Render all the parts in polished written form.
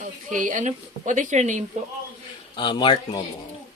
Okay, what is your name po? Mark Momo.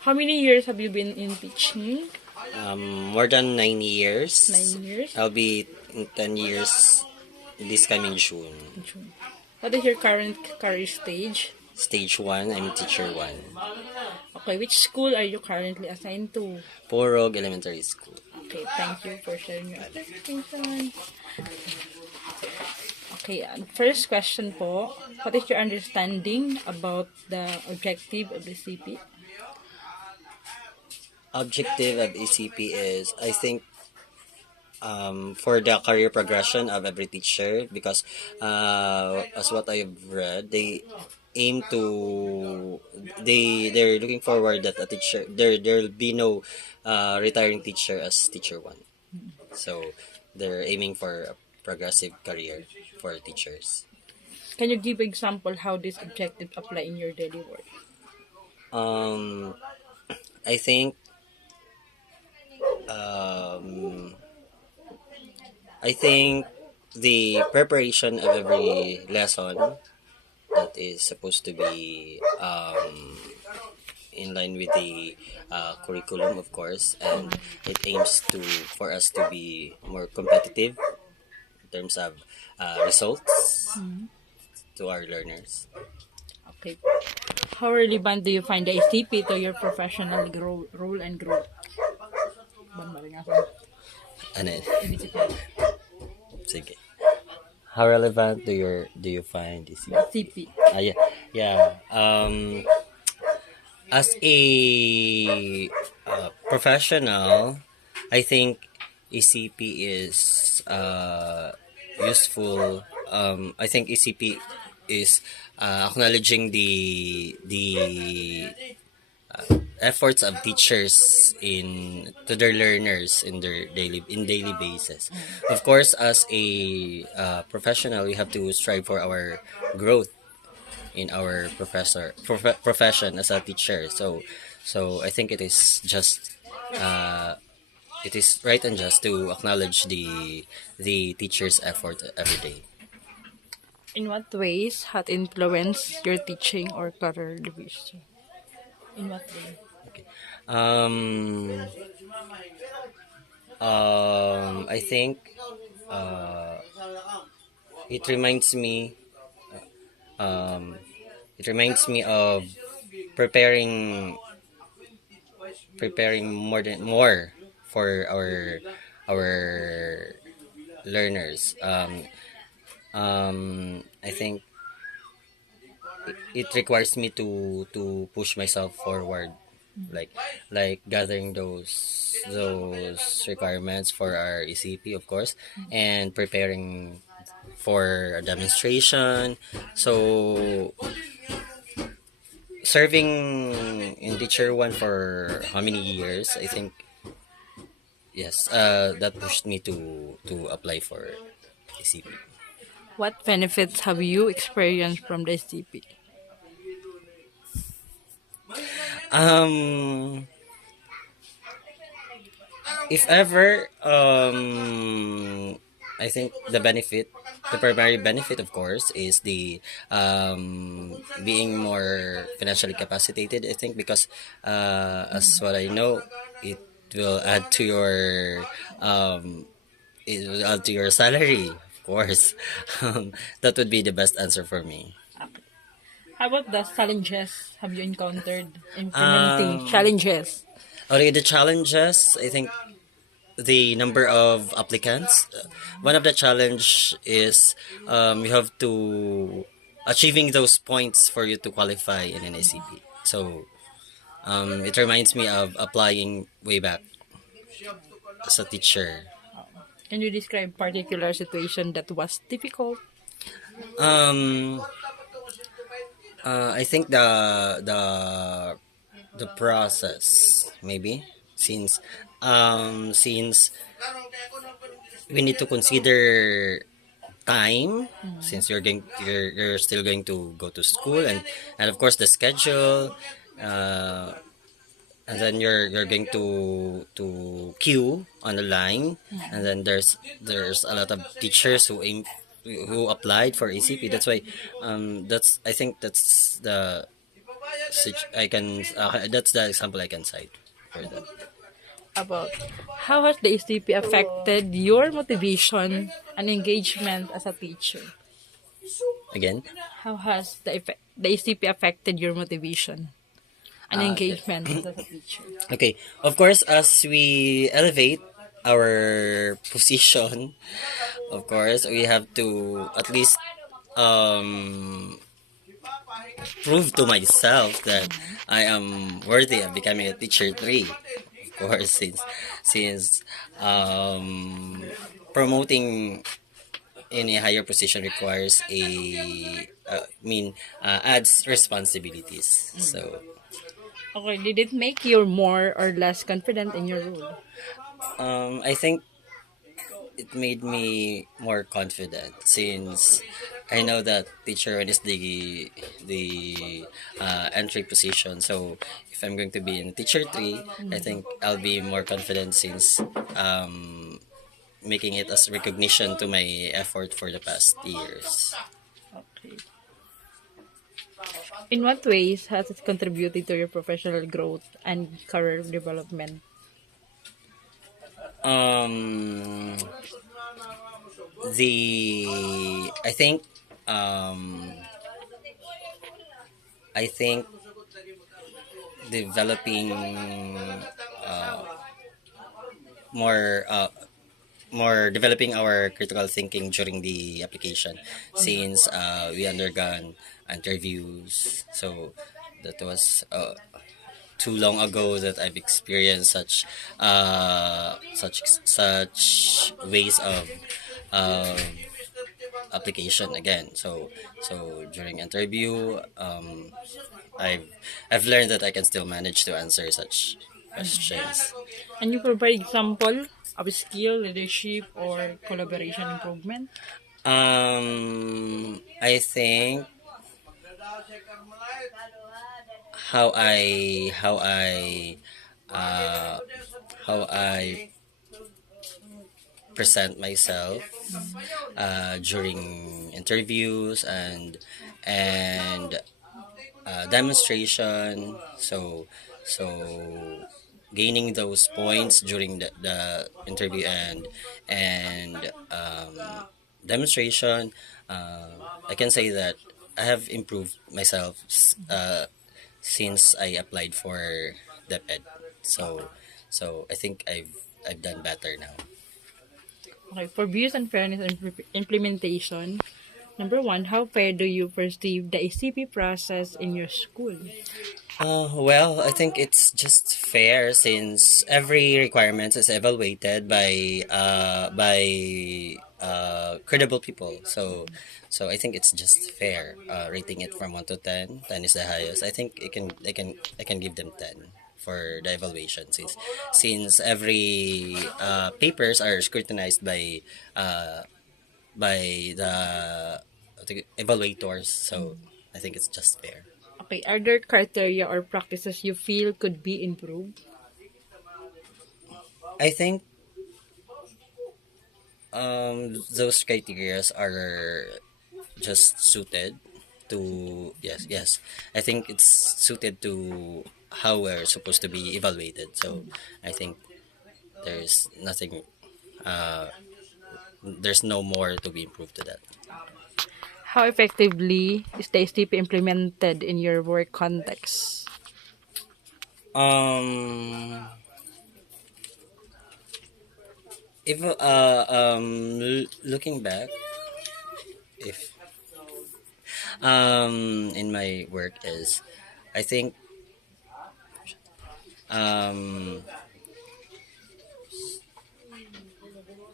How many years have you been in teaching? More than 9 years. 9 years? I'll be in 10 years this coming June. June. What is your current career stage? Stage 1, I'm teacher 1. Okay, which school are you currently assigned to? Porog Elementary School. Okay, thank you for sharing your clarification. Okay, first question po. What is your understanding about the objective of the CP? Objective of ECP is, I think, for the career progression of every teacher, because as what I've read, they aim to they're looking forward that a teacher there'll be no retiring teacher as teacher 1. So they're aiming for a progressive career for teachers. Can you give example how this objective apply in your daily work? um I think um I think the preparation of every lesson that is supposed to be in line with the curriculum, of course, and it aims to for us to be more competitive in terms of results to our learners. Okay. How relevant do you find the ICP to your professional role and growth? Ano yun? Sige. How relevant do you find this? CP. Yeah, yeah. As a professional, I think ECP is useful. I think ECP is acknowledging the efforts of teachers in to their learners in their daily basis. Of course, as a professional, we have to strive for our growth in our profession as a teacher. So I think it is right and just to acknowledge the teacher's effort every day. In what ways had influenced your teaching or career division? In what way? Um, I think uh, it reminds me um, it reminds me of preparing more for our learners. I think it requires me to push myself forward, like gathering those requirements for our ECP, of course, and preparing for a demonstration. So serving in teacher 1 for how many years, I think, yes, that pushed me to apply for ECP. What benefits have you experienced from the CP? um if ever, I think the primary benefit, of course, is the being more financially capacitated. I think because as what I know, it will add to your salary, of course. That would be the best answer for me. How about the challenges have you encountered implementing Um, challenges? okay, the challenges, I think the number of applicants. One of the challenge is you have to achieving those points for you to qualify in an ACP. So it reminds me of applying way back as a teacher. Can you describe particular situation that was difficult? Um, I think the process, maybe, since we need to consider time, since you're still going to go to school, and of course the schedule, uh, and then you're going to queue on the line, and then there's a lot of teachers who aim who applied for ACP. That's why that's I think that's the I can that's the example I can cite for that. About how has the ACP affected your motivation and engagement as a teacher? Again, How has the ACP affected your motivation and okay. engagement as a teacher? Okay, of course, as we elevate our position, of course, we have to at least um, prove to myself that I am worthy of becoming a teacher three. Of course, since um, promoting in a higher position requires adds responsibilities. So Okay, did it make you more or less confident in your role? I think it made me more confident since I know that teacher one is the entry position. So if I'm going to be in teacher three, I think I'll be more confident since um, making it as recognition to my effort for the past years. Okay. In what ways has it contributed to your professional growth and career development? Um, the um, I think developing uh, more more developing our critical thinking during the application since we undergone interviews, so that was too long ago that I've experienced such ways of application again. So during interview, I've I've learned that I can still manage to answer such questions. And you provide example of skill, leadership, or collaboration improvement? I think how I uh, how I present myself during interviews and demonstration. So gaining those points during the interview and demonstration, I can say that I have improved myself since I applied for DepEd. So I think I've done better now. Okay, for views on fairness and implementation, number one, how fair do you perceive the ACP process in your school? Well, I think it's just fair since every requirement is evaluated by credible people. So I think it's just fair. Rating it from 1 to 10, 10 is the highest. I think I can give them 10 for the evaluation since every papers are scrutinized by the evaluators. So I think it's just fair. Okay, are there criteria or practices you feel could be improved? I think those criterias are just suited to yes. I think it's suited to how we're supposed to be evaluated. So I think there's nothing uh there's no more to be improved to that. How effectively is the ACP implemented in your work context? Um if looking back, if in my work is I think um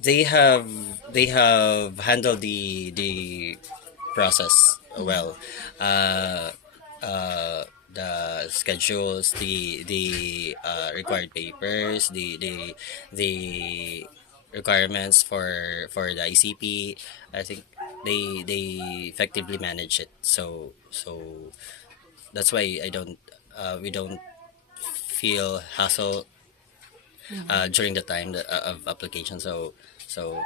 they have handled the process well. Uh, the schedules, the required papers, the requirements for the ICP. I think they effectively manage it. So that's why I don't we don't feel hassle during the time of application. So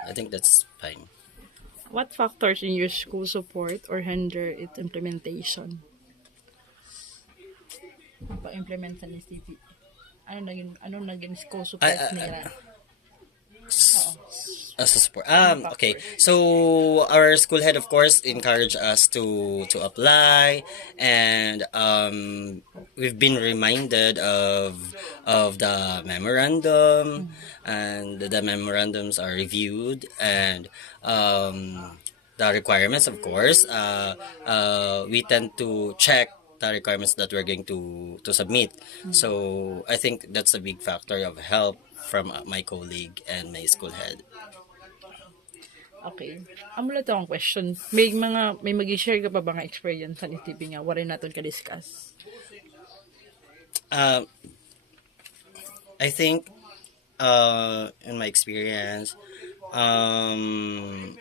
I think that's fine. What factors in your school support or hinder its implementation? Pa-implement sa STP. Ano naging school I, support nila? Oo. as a support. Mga Okay. factors. So our school head, of course, encouraged us to apply, and we've been reminded of the memorandum, and the memorandums are reviewed, and the requirements, of course. We tend to check the requirements that we're going to submit. So I think that's a big factor of help from my colleague and my school head. Okay. Amo lang akong question. May magi-share ka pa ba nga experience sa STP nga wala naton ka-discuss? Um, I think in my experience, um,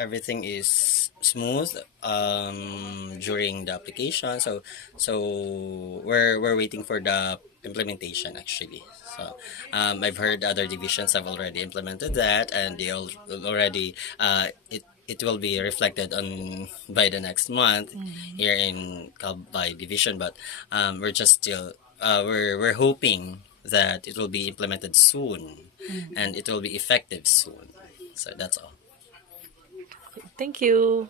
everything is smooth during the application. So we're waiting for the implementation actually. So I've heard other divisions have already implemented that, and already it will be reflected on by the next month here in Kalbay division. But we're just still we're hoping that it will be implemented soon, and it will be effective soon. So that's all. Thank you.